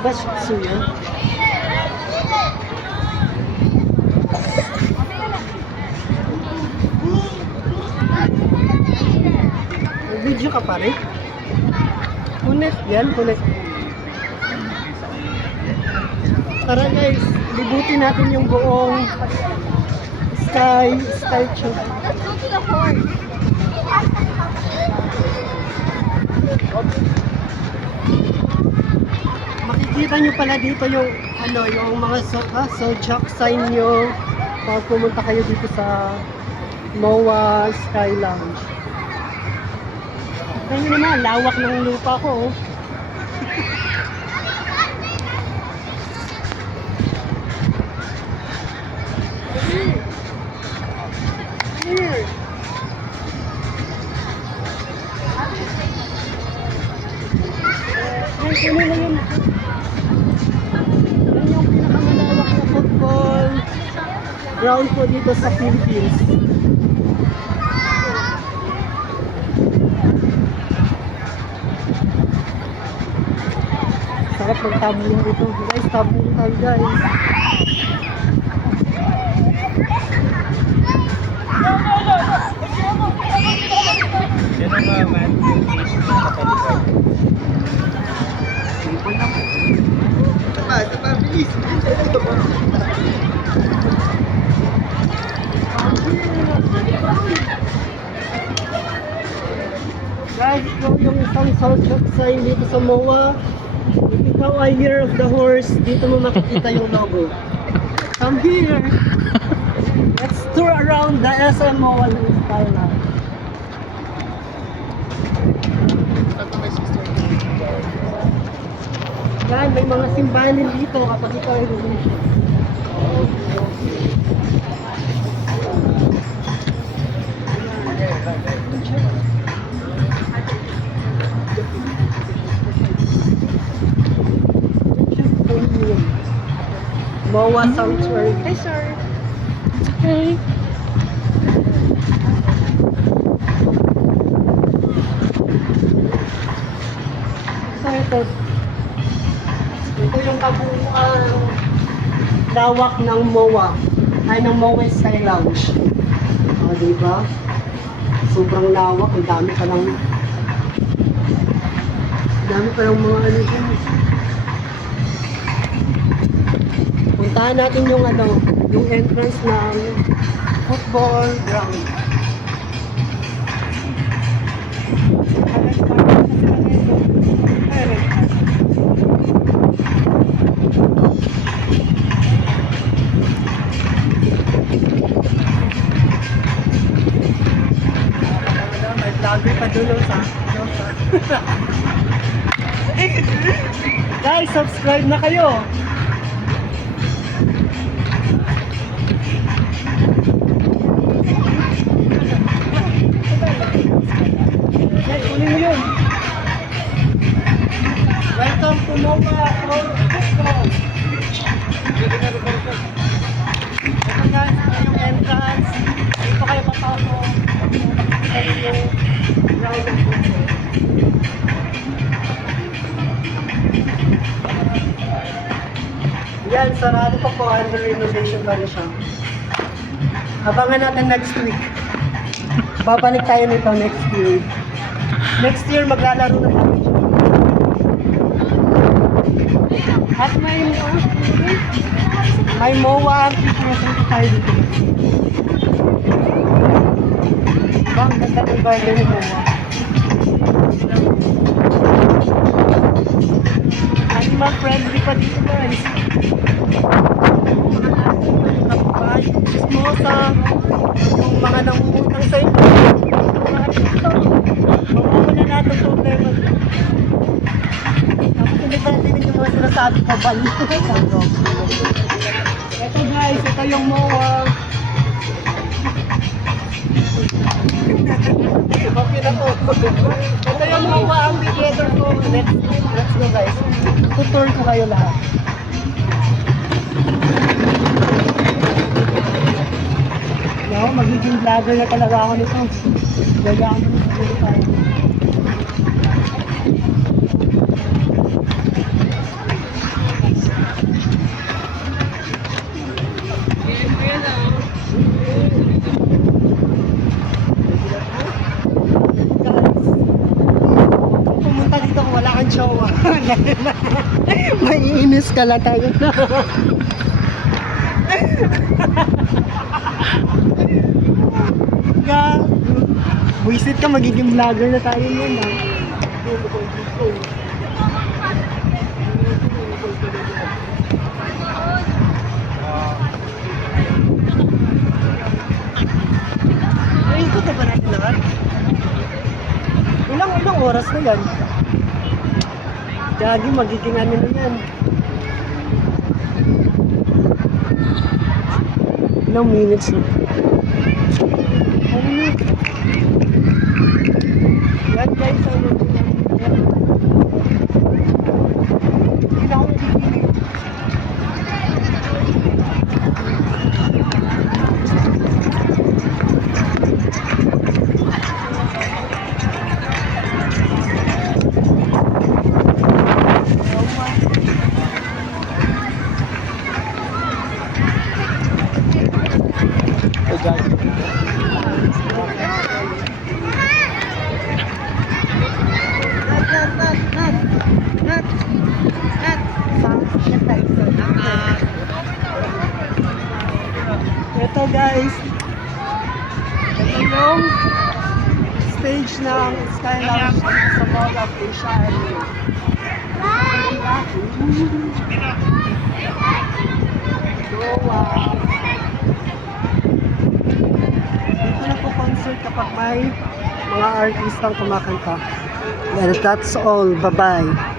ba Shih Tzu yan? Video ka pa rin? Kunet yan, kunet. Tara guys, libutin natin yung buong sky tube. Let's go to the horse. Makikita nyo pala dito yung yung mga zodiac sign nyo pag pumunta kayo dito sa MOA Sky Lounge. Kaya naman, lawak ng lupa ko. Here. Yan yung pinakamalawak na football ground po dito sa Philippines. Sarap magtabong dito. Guys, tabong tayo guys. Yan ang mga man-made fish na kapalitan. Ito pa, bilis. Guys, yung isang zodiac sign dito sa MOA. If ikaw ay Year of the Horse, dito mo makikita yung logo. Come here! Let's tour around the SM MOA ng Skyline. Yan, may mga simbahan dito kapag ikaw ay religious. MOA Sanctuary. Hi, sir. Okay. So ito yung kabuuan lawak ng MOA ay ng MOA Sky Lounge. O, diba? Sobrang lawak, ang dami pa lang mga ano dyan. Puntahan natin yung yung entrance ng football ground. May vlogger pa dulo sa guys, subscribe na kayo. Guys, kunin mo yun. Welcome to MOA Football. Ito guys, ito yung entrance. Dito kayo papasok. Ito yung ground of football. Yan, sarado pa po. Under renovation pa rin siya. Abangan natin next week. Babalik tayo nito next year. Next year, maglalaro na tayo. At may MOA. Pupunta tayo dito. Bang, ganda ng garden ng MOA. Animal friendly pa dito guys. Yung chismosa, yung mga nangungutang sa inyo, mawawala natin problema. Tapos ulit natin yung mga sinasabi ko, balik. Ito guys, ito yung MOA. Okay na po. Ito yung MOA amphitheater ko. Let's go guys. Tutur ko kayo lahat. No, magiging vlogger na talaga ako nito. Gagaan mo sa tayo. wala kang jowa. Maiinis ka lang tayo na. Gago. Buisit ka, magiging vlogger na tayo yun ha. Ay, ito na ba natin lahat? Ilang oras na yan? Gagi, magiging ano na yan. Ilang minutes na? Ano yun? Yan guys, ano yun? Hindi na ako nakikinig. Ito guys, ito yung stage ng Skylab sa Mall of Asia Avenue. So wow! Dito na po concert kapag may mga artistang kumakanta. And that's all. Bye-bye.